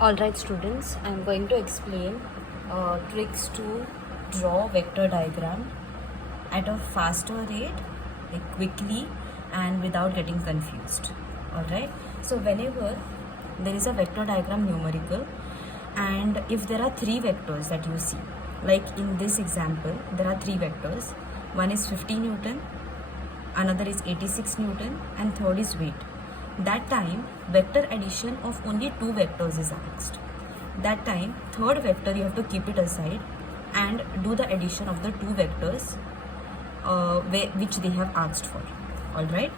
Alright students, I am going to explain tricks to draw vector diagram at a faster rate, like quickly and without getting confused. Alright, so whenever there is a vector diagram numerical and if there are three vectors that you see, like in this example there are three vectors, one is 50 Newton, another is 86 Newton and third is weight. That time vector addition of only two vectors is asked. That time third vector you have to keep it aside and do the addition of the two vectors which they have asked for. Alright,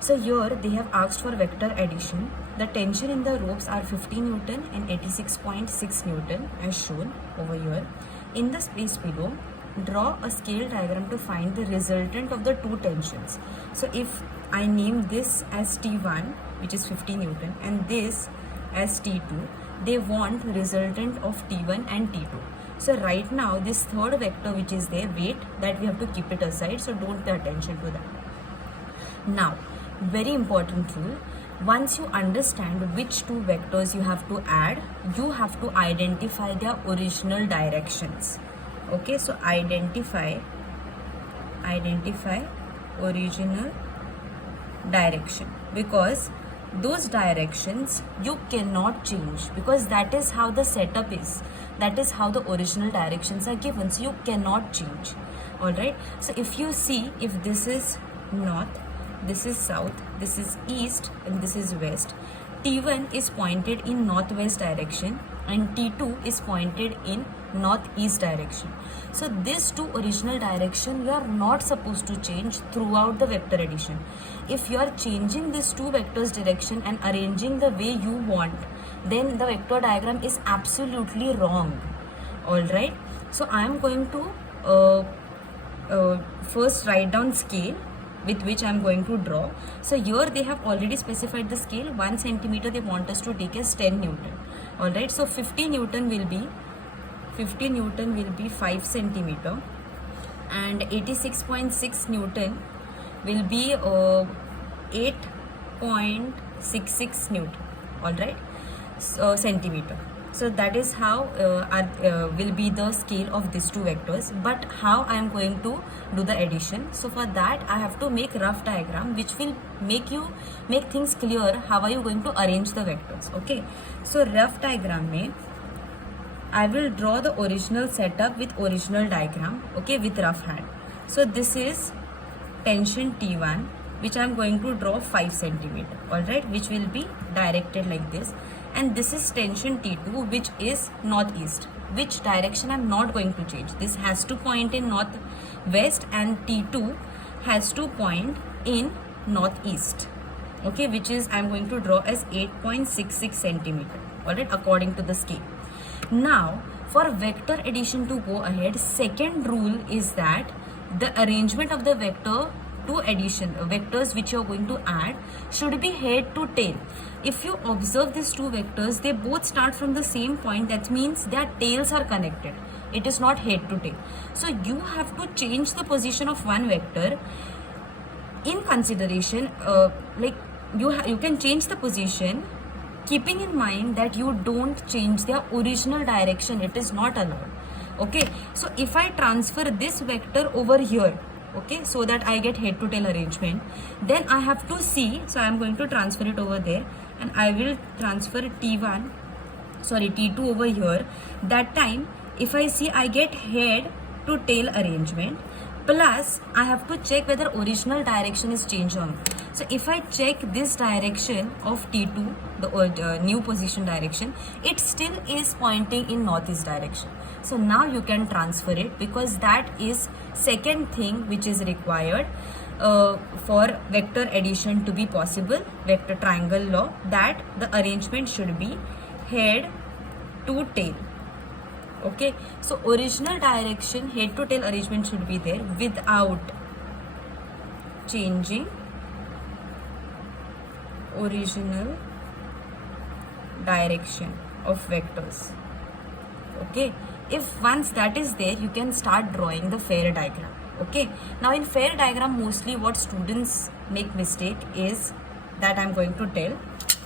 so here they have asked for vector addition. The tension in the ropes are 50 Newton and 86.6 Newton as shown over here. In the space below, draw a scale diagram to find the resultant of the two tensions. So if I name this as T1, which is 50 Newton, and this as T2, they want resultant of T1 and T2. So right now this third vector which is there, weight, that we have to keep it aside, so don't pay attention to that. Now, very important rule, once you understand which two vectors you have to add, you have to identify their original directions. Okay, so identify original direction, because those directions you cannot change, because that is how the setup is, that is how the original directions are given, so you cannot change. All right, so if you see, if this is north, this is south, this is east and this is west, T1 is pointed in northwest direction and T2 is pointed in northeast direction. So these two original direction you are not supposed to change throughout the vector addition. If you are changing these two vectors direction and arranging the way you want, then the vector diagram is absolutely wrong. Alright, so I am going to first write down scale with which I am going to draw. So here they have already specified the scale, 1 centimeter they want us to take as 10 Newton. Alright, so 50 Newton will be 5 centimeter and 86.6 Newton will be 8.66 Newton. Alright, so centimeter. So that is how will be the scale of these two vectors. But how I am going to do the addition? So for that I have to make rough diagram which will make things clear. How are you going to arrange the vectors? Okay, so rough diagram mein I will draw the original setup with original diagram, okay, with rough hand. So this is tension T1 which I am going to draw 5 centimeter, alright, which will be directed like this. And this is tension T2 which is northeast, which direction I am not going to change. This has to point in northwest and T2 has to point in northeast, okay, which is I am going to draw as 8.66 centimeter, alright, according to the scale. Now for vector addition to go ahead, second rule is that the arrangement of the vector to addition vectors which you are going to add should be head to tail. If you observe these two vectors, they both start from the same point, that means their tails are connected, it is not head to tail. So you have to change the position of one vector in consideration, like you can change the position keeping in mind that you don't change their original direction, it is not allowed. Okay, so if I transfer this vector over here, okay, so that I get head to tail arrangement, then I have to see, so I am going to transfer it over there and I will transfer T2 over here. That time if I see, I get head to tail arrangement, plus I have to check whether original direction is changed or not. So if I check this direction of T2, the new position direction, it still is pointing in northeast direction. So now you can transfer it, because that is second thing which is required for vector addition to be possible, vector triangle law, that the arrangement should be head to tail. Okay, so original direction, head to tail arrangement should be there without changing original direction of vectors. Okay, if once that is there, you can start drawing the fair diagram. Okay, now in fair diagram mostly what students make mistake is that I'm going to tell.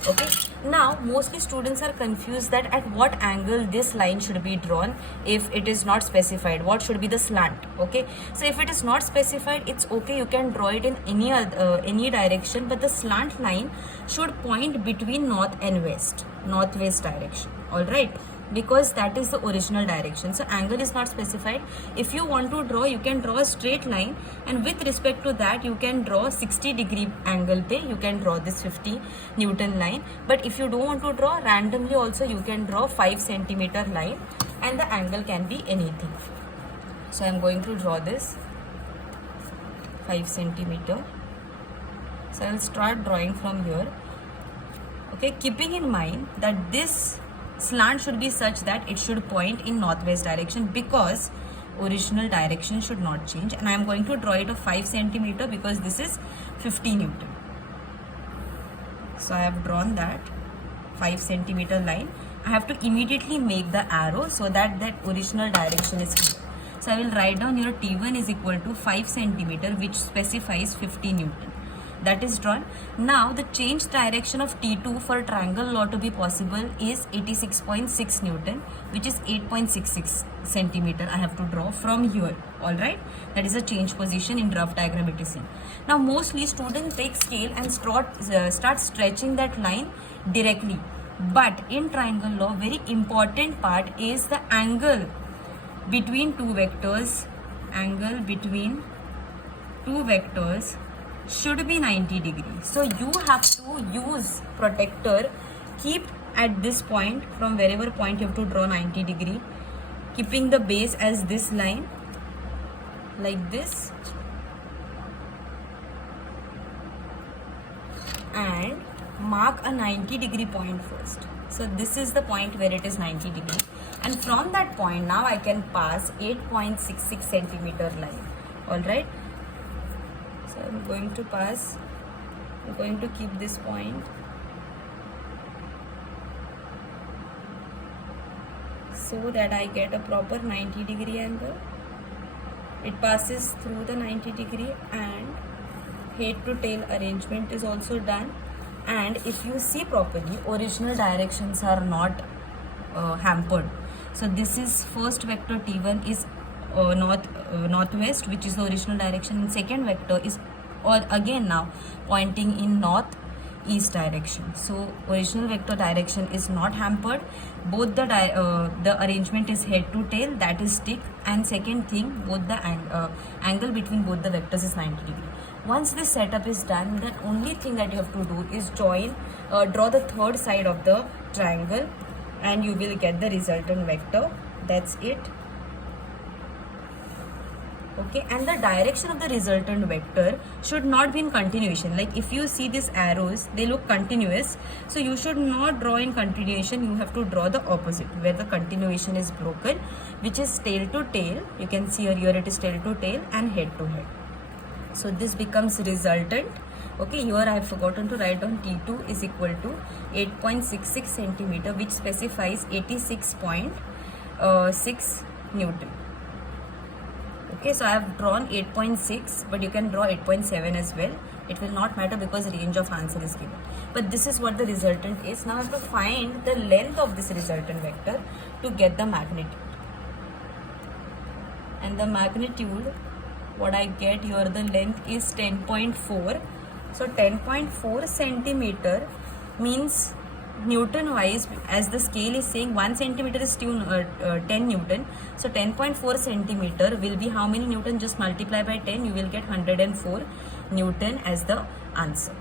Okay, now mostly students are confused that at what angle this line should be drawn. If it is not specified, what should be the slant? Okay, so if it is not specified, it's okay, you can draw it in any direction, but the slant line should point between north and west, northwest direction. All right, because that is the original direction. So angle is not specified. If you want to draw, you can draw a straight line, and with respect to that you can draw 60-degree angle pe you can draw this 50 Newton line. But if you don't want to draw randomly also, you can draw 5 centimeter line, and the angle can be anything. So I am going to draw this 5 centimeter. So I will start drawing from here. Okay, keeping in mind that this slant should be such that it should point in northwest direction, because original direction should not change. And I am going to draw it of 5 centimeter because this is 50 Newton. So I have drawn that 5 centimeter line. I have to immediately make the arrow so that that original direction is clear. So I will write down here T1 is equal to 5 centimeter, which specifies 50 Newton. That is drawn. Now the change direction of T2 for triangle law to be possible is 86.6 Newton, which is 8.66 centimeter. I have to draw from here. All right, that is a change position. In rough diagram it is seen. Now mostly students take scale and start stretching that line directly, but in triangle law, very important part is the angle between two vectors. Angle between two vectors should be 90 degrees. So you have to use protractor, keep at this point, from wherever point you have to draw 90 degree, keeping the base as this line, like this, and mark a 90 degree point first. So this is the point where it is 90 degree, and from that point now I can pass 8.66 centimeter line. All right, so I'm going to pass, I'm going to keep this point. So that I get a proper 90 degree angle. It passes through the 90 degree, and head to tail arrangement is also done. And if you see properly, original directions are not hampered. So this is first vector T1 is northwest, which is the original direction, and second vector is again now pointing in northeast direction. So original vector direction is not hampered. Both the arrangement is head to tail, that is stick, and second thing, both the angle between both the vectors is 90 degree. Once this setup is done, the only thing that you have to do is draw the third side of the triangle, and you will get the resultant vector. That's it. Okay, and the direction of the resultant vector should not be in continuation. Like if you see these arrows, they look continuous, so you should not draw in continuation. You have to draw the opposite, where the continuation is broken, which is tail to tail. You can see here it is tail to tail and head to head. So this becomes resultant. Okay, here I have forgotten to write down T2 is equal to 8.66 centimeter, which specifies 86.6 Newton. Okay, so I have drawn 8.6, but you can draw 8.7 as well. It will not matter because range of answer is given. But this is what the resultant is. Now I have to find the length of this resultant vector to get the magnitude. And the magnitude, what I get here, the length is 10.4. So 10.4 centimeter means Newton wise, as the scale is saying 1 centimeter is 10 Newton. So 10.4 centimeter will be how many Newton? Just multiply by 10, you will get 104 Newton as the answer.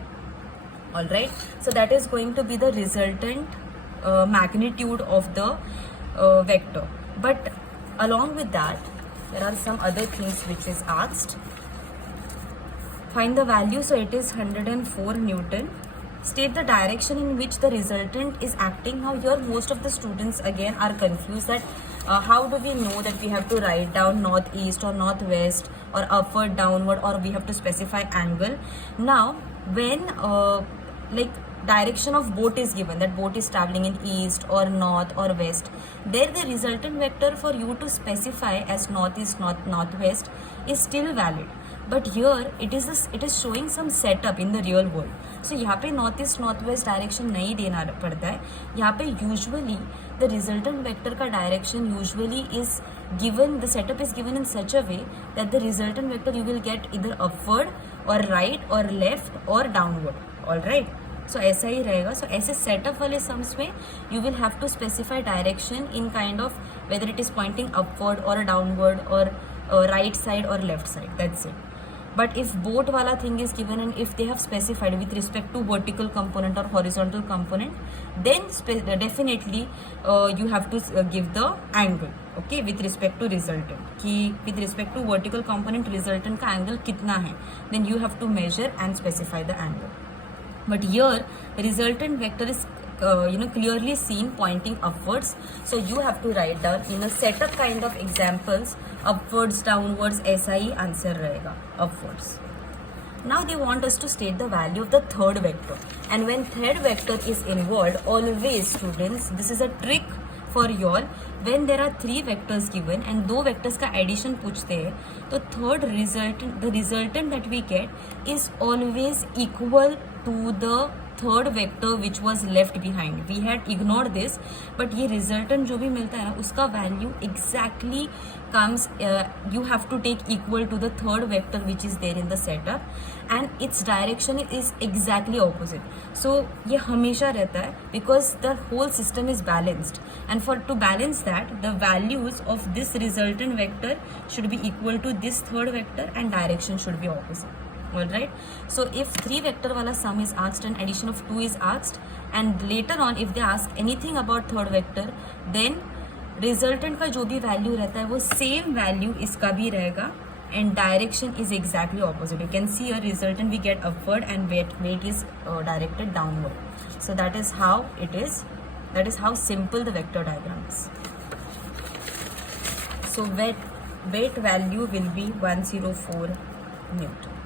Alright, so that is going to be the resultant magnitude of the vector. But along with that, there are some other things which is asked. Find the value, so it is 104 Newton. State the direction in which the resultant is acting. Now here most of the students again are confused that how do we know that we have to write down northeast or northwest or upward, downward, or we have to specify angle. Now when direction of boat is given, that boat is traveling in east or north or west, there the resultant vector for you to specify as northeast, northwest is still valid. But here it is showing some setup in the real world. So यहाँ पे north east north west direction नहीं देना पड़ता है. यहाँ पे usually the resultant vector का direction usually is given, the setup is given in such a way that the resultant vector you will get इधर अपवर्ड और राइट और लेफ्ट और डाउनवर्ड. ऑल राइट, सो ऐसा ही रहेगा. सो ऐसे setup वाले सम्स में you will have to specify direction in kind of whether it is pointing upward और डाउनवर्ड और right side or left side, that's it. But if both wala thing is given and if they have specified with respect to vertical component or horizontal component, then definitely you have to give the angle, okay, with respect to resultant. कि with respect to vertical component resultant का angle कितना है, then you have to measure and specify the angle. But here resultant vector is clearly seen pointing upwards, so you have to write down in a setup kind of examples upwards, downwards, ऐसा ही answer रहेगा, upwards. Now they want us to state the value of the third vector, and when third vector is involved, always students, this is a trick for you all, when there are three vectors given and दो vectors का addition पूछते हैं, तो third resultant, the resultant that we get is always equal to the third vector which was left behind. We had ignored this, but ये resultant जो भी मिलता है ना, उसका value exactly comes, you have to take equal to the third vector which is there in the setup, and its direction is exactly opposite. So ये हमेशा रहता है because the whole system is balanced, and for to balance that the values of this resultant vector should be equal to this third vector and direction should be opposite. Alright, so if 3 vector wala sum is asked and addition of 2 is asked, and later on if they ask anything about third vector, then resultant का जो भी value रहता है वो same value इसका भी रहेगा, and direction is exactly opposite. You can see a resultant we get upward and weight is directed downward. So that is how it is. That is how simple the vector diagram is. So weight value will be 104 Newton.